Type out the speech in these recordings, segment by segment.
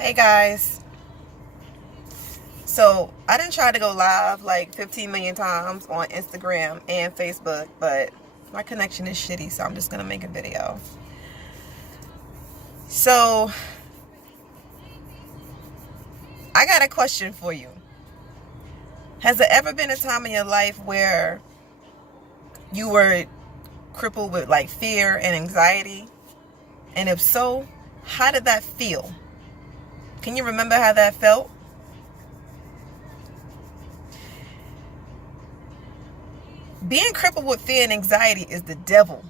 Hey guys. So I didn't try to go live like 15 million times on Instagram and Facebook, but my connection is shitty, so I'm just gonna make a video. So I got a question for you. Has there ever been a time in your life where you were crippled with like fear and anxiety? And if so, how did that feel? Can you remember how that felt? Being crippled with fear and anxiety is the devil.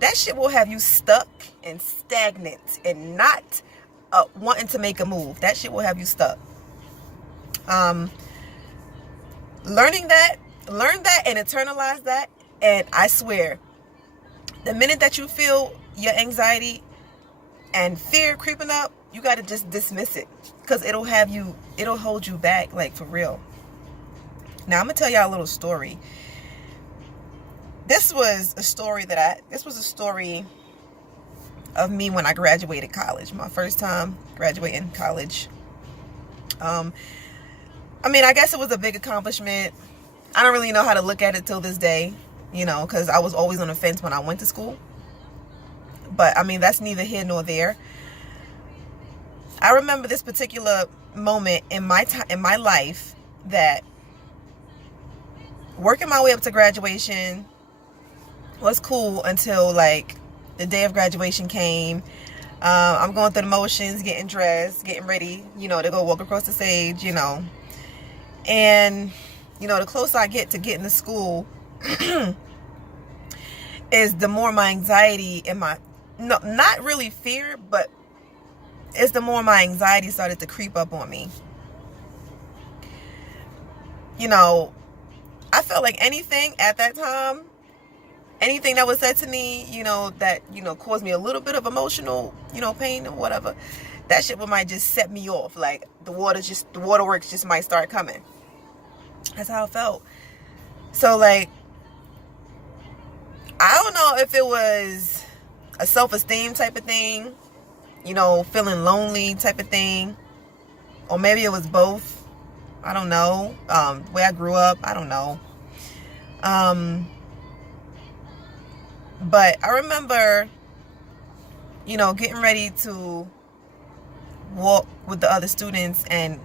That shit will have you stuck and stagnant and not wanting to make a move. That shit will have you stuck. Learn that and internalize that. And I swear, the minute that you feel your anxiety and fear creeping up, you got to just dismiss it, because it'll hold you back, like, for real. Now I'm gonna tell y'all a little story. This was a story of me when I graduated college. My first time graduating college. I guess it was a big accomplishment. I don't really know how to look at it till this day, because I was always on the fence when I went to school. But that's neither here nor there. I remember this particular moment in my life, that working my way up to graduation was cool until like the day of graduation came. I'm going through the motions, getting dressed, getting ready, to go walk across the stage, and the closer I get to getting to school is the more my anxiety and not really fear, but it's the more my anxiety started to creep up on me. I felt like anything at that time, anything that was said to me, that, caused me a little bit of emotional, pain or whatever, that shit might just set me off. Like the waterworks just might start coming. That's how it felt. So like, I don't know if it was a self-esteem type of thing, feeling lonely type of thing, or maybe it was both. I don't know. The way I grew up, I don't know. But I remember, getting ready to walk with the other students and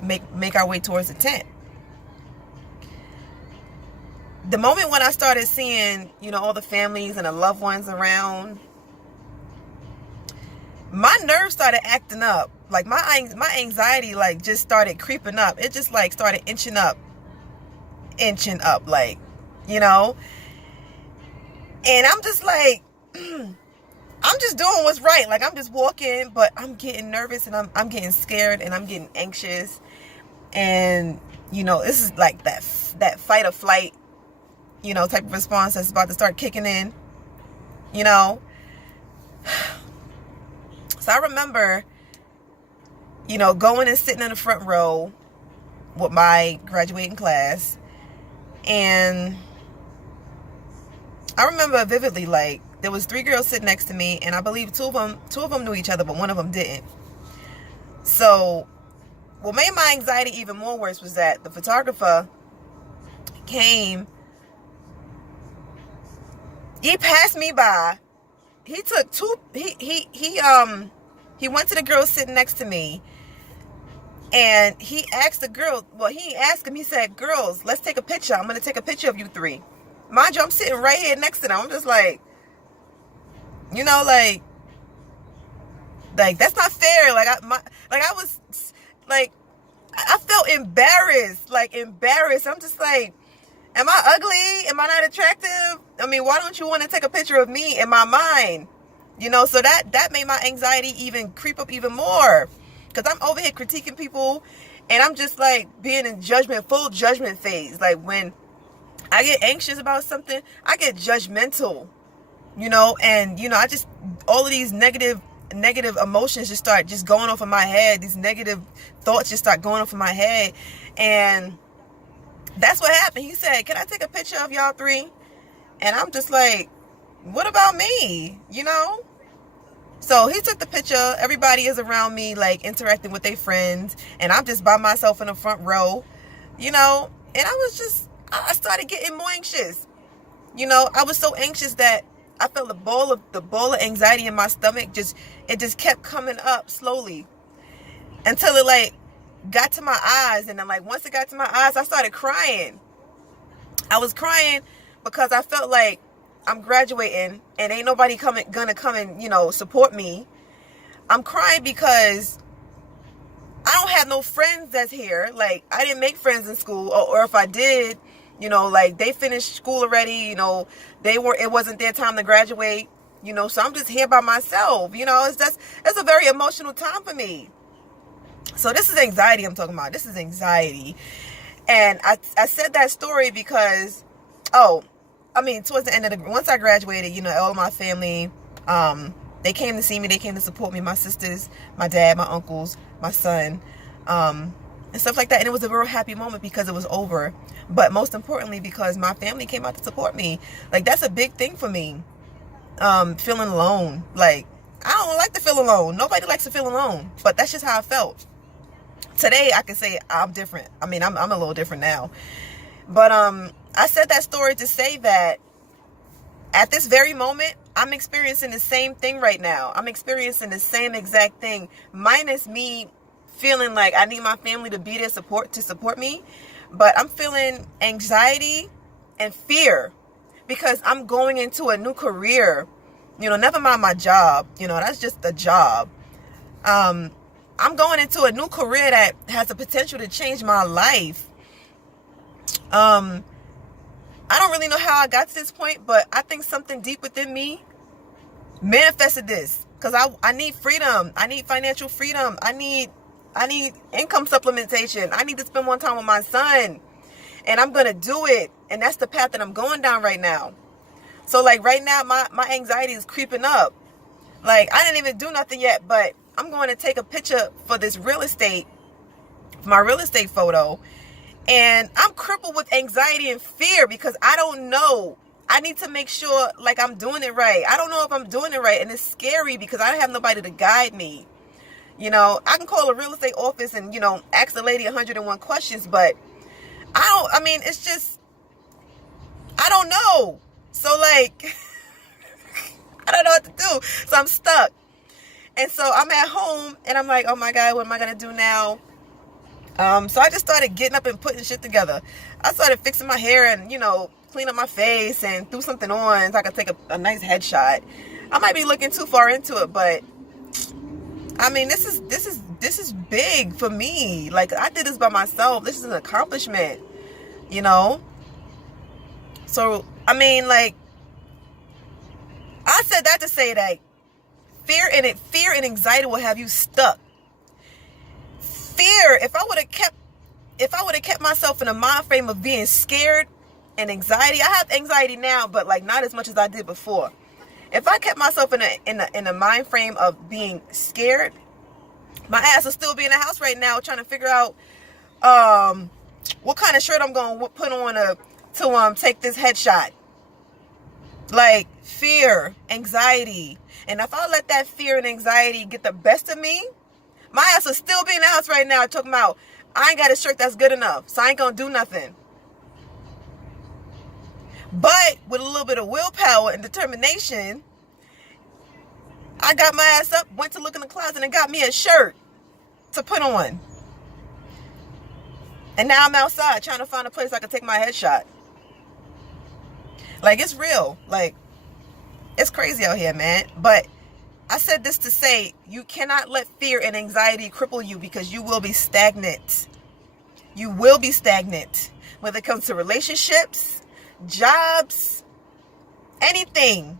make our way towards the tent. The moment when I started seeing, all the families and the loved ones around, my nerves started acting up. Like my anxiety like just started creeping up. It just like started inching up, like, and I'm just like, I'm just doing what's right. Like I'm just walking, but I'm getting nervous and I'm getting scared and I'm getting anxious. And, this is like that fight or flight, type of response that's about to start kicking in, So I remember, going and sitting in the front row with my graduating class. And I remember vividly, like, there was 3 girls sitting next to me, and I believe two of them knew each other, but one of them didn't. So what made my anxiety even more worse was that the photographer came. He passed me by. He took he went to the girl sitting next to me, and he asked the girl, well, he asked him, he said, "Girls, let's take a picture. I'm going to take a picture of you 3. Mind you, I'm sitting right here next to them. I'm just like, like that's not fair. Like I felt embarrassed, I'm just like, am I ugly? Am I not attractive? Why don't you want to take a picture of me in my mind? So that made my anxiety even creep up even more, because I'm over here critiquing people, and I'm just like being in full judgment phase. Like when I get anxious about something, I get judgmental, and I just, all of these negative emotions just start just going off in my head. These negative thoughts just start going off in my head, and that's what happened. He said, "Can I take a picture of y'all 3?" And I'm just like, what about me? So he took the picture. Everybody is around me, like interacting with their friends, and I'm just by myself in the front row, you know. And I started getting more anxious. You know, I was so anxious that I felt the ball of anxiety in my stomach just kept coming up slowly until it like got to my eyes. And then like once it got to my eyes, I started crying. I was crying because I felt like I'm graduating and ain't nobody gonna come and, you know, support me. I'm crying because I don't have no friends that's here. Like, I didn't make friends in school, or if I did, you know, like they finished school already, you know, it wasn't their time to graduate, you know, so I'm just here by myself, you know. It's a very emotional time for me. So this is anxiety I'm talking about. This is anxiety. And I said that story because, towards the end of once I graduated, you know, all of my family, they came to see me. They came to support me. My sisters, my dad, my uncles, my son, and stuff like that. And it was a real happy moment because it was over. But most importantly, because my family came out to support me. Like, that's a big thing for me. Feeling alone. Like, I don't like to feel alone. Nobody likes to feel alone. But that's just how I felt. Today, I can say I'm different. I mean, I'm a little different now. But I said that story to say that at this very moment, I'm experiencing the same thing right now. I'm experiencing the same exact thing, minus me feeling like I need my family to be there to support me. But I'm feeling anxiety and fear because I'm going into a new career. You know, never mind my job. You know, that's just a job. I'm going into a new career that has the potential to change my life. I don't really know how I got to this point, but I think something deep within me manifested this because I need freedom. I need financial freedom. I need income supplementation. I need to spend more time with my son, and I'm going to do it. And that's the path that I'm going down right now. So like right now, my anxiety is creeping up. Like, I didn't even do nothing yet, but I'm going to take a picture for this real estate, for my real estate photo. And I'm crippled with anxiety and fear because I don't know. I need to make sure like I'm doing it right. I don't know if I'm doing it right. And it's scary because I don't have nobody to guide me. You know, I can call a real estate office and, you know, ask the lady 101 questions, but it's just, I don't know. So like, I don't know what to do. So I'm stuck. And so I'm at home and I'm like, oh my God, what am I going to do now? So I just started getting up and putting shit together. I started fixing my hair and, you know, clean up my face and threw something on so I could take a nice headshot. I might be looking too far into it, but I mean, this is big for me. Like, I did this by myself. This is an accomplishment, you know? So, I mean, like, I said that to say that fear and anxiety will have you stuck. Fear, if I would have kept myself in a mind frame of being scared and anxiety, I have anxiety now, but like not as much as I did before. If I kept myself in a mind frame of being scared, my ass would still be in the house right now trying to figure out what kind of shirt I'm going to put on to take this headshot. Like, fear, anxiety. And if I let that fear and anxiety get the best of me, my ass will still be in the house right now talking about, I ain't got a shirt that's good enough, so I ain't going to do nothing. But with a little bit of willpower and determination, I got my ass up, went to look in the closet and got me a shirt to put on. And now I'm outside trying to find a place I can take my headshot. Like, it's real. Like, it's crazy out here, man. But I said this to say, you cannot let fear and anxiety cripple you because you will be stagnant. You will be stagnant. Whether it comes to relationships, jobs, anything.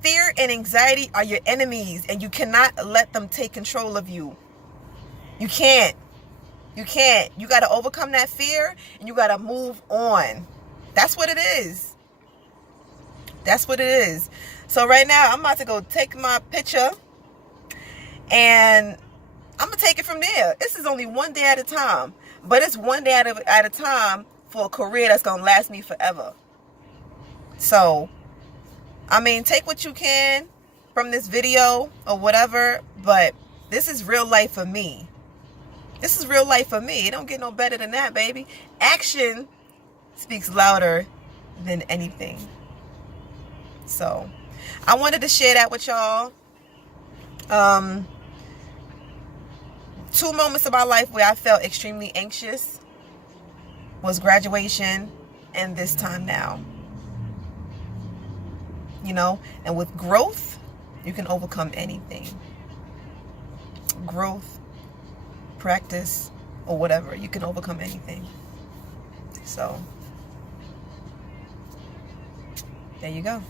Fear and anxiety are your enemies and you cannot let them take control of you. You can't. You can't. You got to overcome that fear and you got to move on. That's what it is. That's what it is. So right now, I'm about to go take my picture and I'm going to take it from there. This is only one day at a time. But it's one day at a time for a career that's going to last me forever. So, I mean, take what you can, from this video or whatever, but this is real life for me. This is real life for me. It don't get no better than that, baby. Action speaks louder than anything. So I wanted to share that with y'all. 2 moments of my life where I felt extremely anxious was graduation and this time now. You know, and with growth, you can overcome anything. Growth, practice, or whatever, you can overcome anything. So there you go.